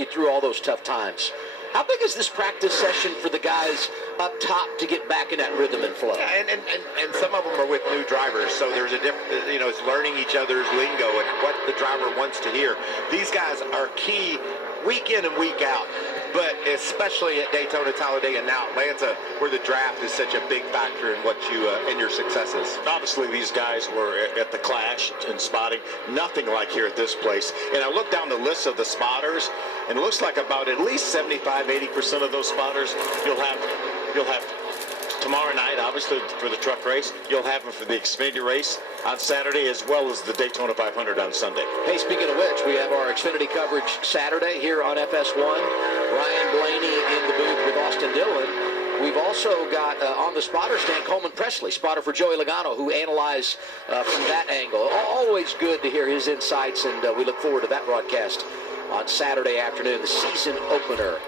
you through all those tough times. How big is this practice session for the guys up top to get back in that rhythm and flow? Yeah, and some of them are with new drivers, so there's a different, it's learning each other's lingo and what the driver wants to hear. These guys are key week in and week out, but especially at Daytona, Talladega, and now Atlanta, where the draft is such a big factor in what you in your successes. Obviously, these guys were at the Clash and spotting, nothing like here at this place. And I looked down the list of the spotters, and it looks like about at least 75-80% of those spotters you'll have tomorrow night, obviously, for the truck race. You'll have them for the Xfinity race on Saturday, as well as the Daytona 500 on Sunday. Hey, speaking of which, we have our Xfinity coverage Saturday here on FS1. Ryan Blaney in the booth with Austin Dillon. We've also got on the spotter stand Coleman Presley, spotter for Joey Logano, who analyzed from that angle. Always good to hear his insights, and we look forward to that broadcast on Saturday afternoon, the season opener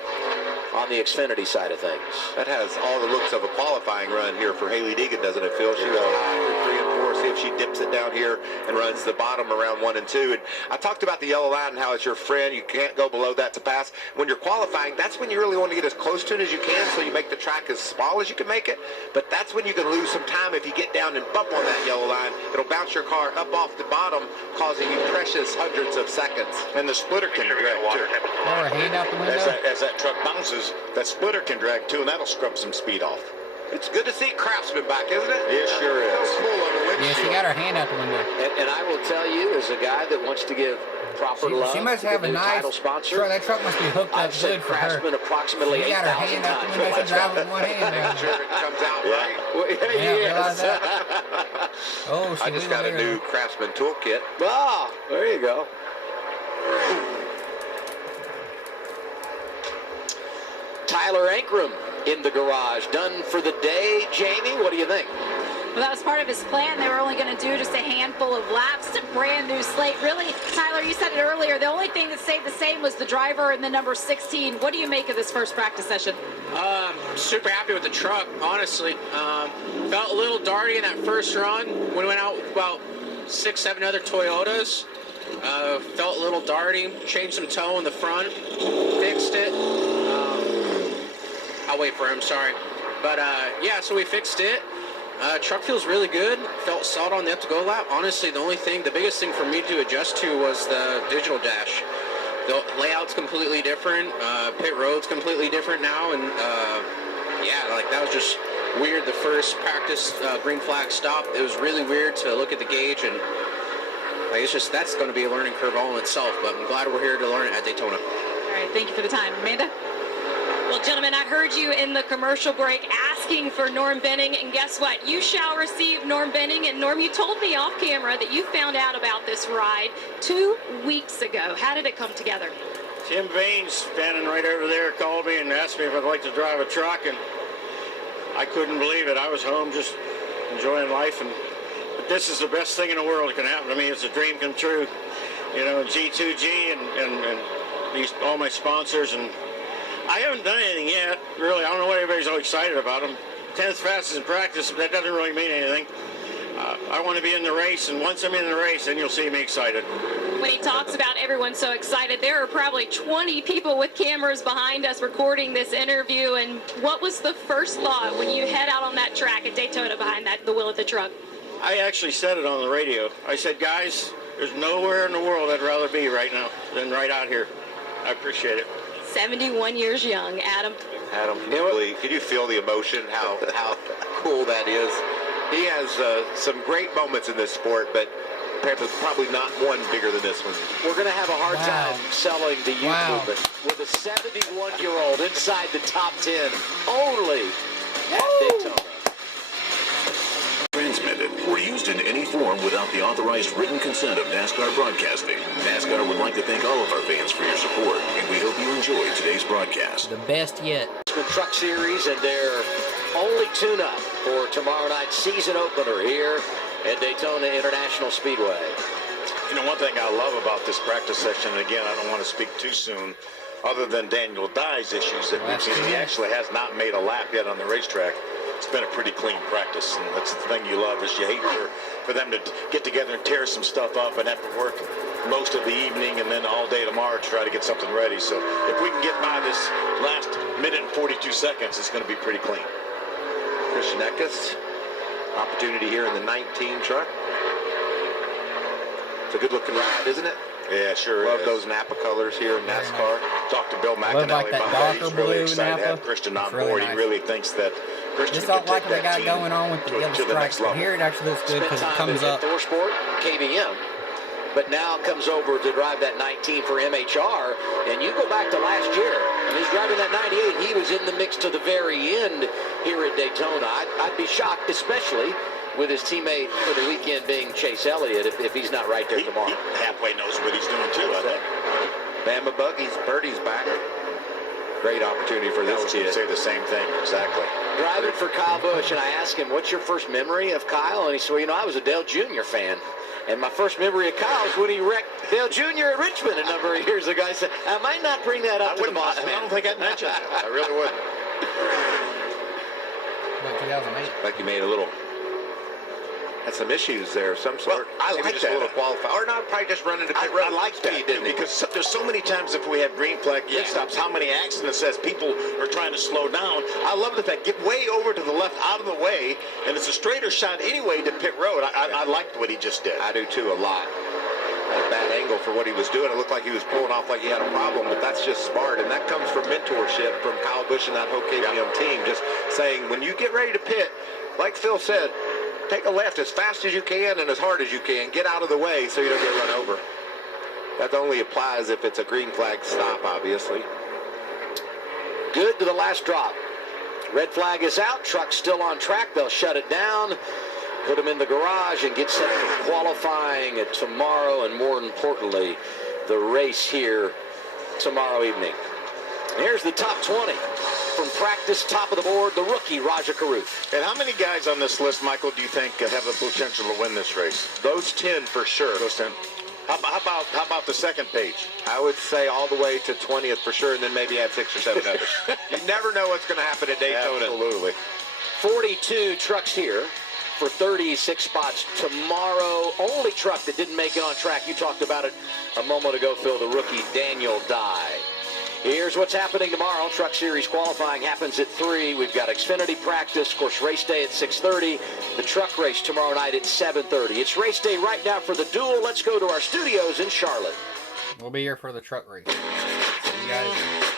on the Xfinity side of things. That has all the looks of a qualifying run here for Haley Deegan, doesn't it, Phil? She goes high for 3 and 4, see if she dips it down here and runs the bottom around 1 and 2. And I talked about the yellow line and how it's your friend. You can't go below that to pass. When you're qualifying, that's when you really want to get as close to it as you can, so you make the track as small as you can make it. But that's when you can lose some time if you get down and bump on that yellow line. It'll bounce your car up off the bottom, causing you precious hundreds of seconds. And the splitter can drag too. Or a hand out the window. As that truck bounces, that splitter can drag too, and that'll scrub some speed off. It's good to see Craftsman back, isn't it? It sure is. So cool on the windshield. Yeah, she got her hand out the window. And I will tell you, as a guy that wants to give proper love She must to have the a new nice title sponsor, truck. That truck must be hooked up I've said good for her. Craftsman approximately She got her 8,000 hand out the times. window. She drive with one hand now. Sure it comes out right. Well, Yeah, realize yes. that. Oh, she I just got a new Craftsman toolkit. Ah, there you go. Tyler Ankrum in the garage, done for the day. Jamie, what do you think? Well, that was part of his plan. They were only going to do just a handful of laps. It's a brand new slate. Really, Tyler, you said it earlier. The only thing that stayed the same was the driver and the number 16. What do you make of this first practice session? Super happy with the truck, honestly. Felt a little darty in that first run when we went out with about 6-7 other Toyotas. Felt a little darty. Changed some toe in the front. Fixed it. I'll wait for him, sorry. But yeah, so we fixed it. Truck feels really good. Felt solid on the up-to-go lap. Honestly, the biggest thing for me to adjust to was the digital dash. The layout's completely different. Pit road's completely different now, and yeah, like that was just weird. The first practice green flag stop, it was really weird to look at the gauge, and like it's just that's going to be a learning curve all in itself. But I'm glad we're here to learn it at Daytona. All right, thank you for the time. Amanda? Well, gentlemen, I heard you in the commercial break asking for Norm Benning, and guess what? You shall receive Norm Benning. And Norm, you told me off camera that you found out about this ride 2 weeks ago. How did it come together? Tim Vaines, standing right over there, called me and asked me if I'd like to drive a truck, and I couldn't believe it. I was home just enjoying life, but this is the best thing in the world that can happen to me. It's a dream come true. You know, G2G and these all my sponsors, and I haven't done anything yet, really. I don't know what everybody's so excited about them. 10th fastest in practice, but that doesn't really mean anything. I want to be in the race, and once I'm in the race, then you'll see me excited. When he talks about everyone so excited, there are probably 20 people with cameras behind us recording this interview. And what was the first thought when you head out on that track at Daytona behind the wheel of the truck? I actually said it on the radio. I said, guys, there's nowhere in the world I'd rather be right now than right out here. I appreciate it. 71 years young, Adam. Adam, can you feel the emotion, how cool that is? He has some great moments in this sport, but probably not one bigger than this one. We're going to have a hard time selling the youth movement with a 71-year-old inside the top 10 only at Daytona. Transmitted or used in any form without the authorized written consent of NASCAR Broadcasting. NASCAR would like to thank all of our fans for your support, and we hope you enjoyed today's broadcast. The best yet. Truck Series and their only tune-up for tomorrow night's season opener here at Daytona International Speedway. You know, one thing I love about this practice session, and again, I don't want to speak too soon, other than Daniel Dye's issues that we've seen, he actually has not made a lap yet on the racetrack. It's been a pretty clean practice, and that's the thing you love, is you hate for them to get together and tear some stuff up and have to work most of the evening and then all day tomorrow to try to get something ready. So if we can get by this last minute and 42 seconds, it's going to be pretty clean. Christian Eckes, opportunity here in the 19 truck. It's a good-looking ride, isn't it? Yeah, sure Love is. those Napa colors here in NASCAR. Talked to Bill I love McAnally like that about that. He's darker really blue excited to have Napa. Christian on It's really board. nice. He really thinks that Christian Just can don't like take what they that got team going on with the yellow to the next stripes. But level. here it actually looks good Spent because it time comes at up. Thor Sport, KBM, but now comes over to drive that 19 for MHR. And you go back to last year, and he's driving that 98. He was in the mix to the very end here at Daytona. I'd be shocked, especially with his teammate for the weekend being Chase Elliott, if he's not right there tomorrow. He halfway knows what he's doing too, I think. Bama Buggies, Birdie's back. Great opportunity for I this was going kid. to say the same thing, exactly. Driving for Kyle Busch, and I asked him, what's your first memory of Kyle? And he said, well, I was a Dale Jr. fan. And my first memory of Kyle was when he wrecked Dale Jr. at Richmond a number of years ago. I said, I might not bring that up to the boss I man. don't think I'd mention it. I really wouldn't. What, 2008? Like you made a little, had some issues there of some sort. Well, I Maybe like just that. a little qualify, or not, probably just running to pit I road like that, speed, didn't he? because there's so many times if we have green flag pit stops, how many accidents as people are trying to slow down. I love the fact, get way over to the left, out of the way, and it's a straighter shot anyway to pit road. I liked what he just did. I do too, a lot. Had a bad angle for what he was doing. It looked like he was pulling off like he had a problem, but that's just smart, and that comes from mentorship from Kyle Busch and that whole KBM team, just saying, when you get ready to pit, like Phil said, take a left as fast as you can and as hard as you can. Get out of the way so you don't get run over. That only applies if it's a green flag stop, obviously. Good to the last drop. Red flag is out. Truck's still on track. They'll shut it down, put them in the garage, and get set for qualifying tomorrow, and more importantly, the race here tomorrow evening. Here's the top 20. From practice, top of the board, the rookie, Raja Karuth. And how many guys on this list, Michael, do you think have the potential to win this race? Those 10 for sure. Those 10. How about the second page? I would say all the way to 20th for sure, and then maybe add 6 or 7 others. You never know what's going to happen at Daytona. Absolutely. 42 trucks here for 36 spots tomorrow. Only truck that didn't make it on track, you talked about it a moment ago, Phil, the rookie Daniel Dye. Here's what's happening tomorrow. Truck Series qualifying happens at 3. We've got Xfinity practice, of course, race day at 6:30. The truck race tomorrow night at 7:30. It's race day right now for the duel. Let's go to our studios in Charlotte. We'll be here for the truck race. See you guys.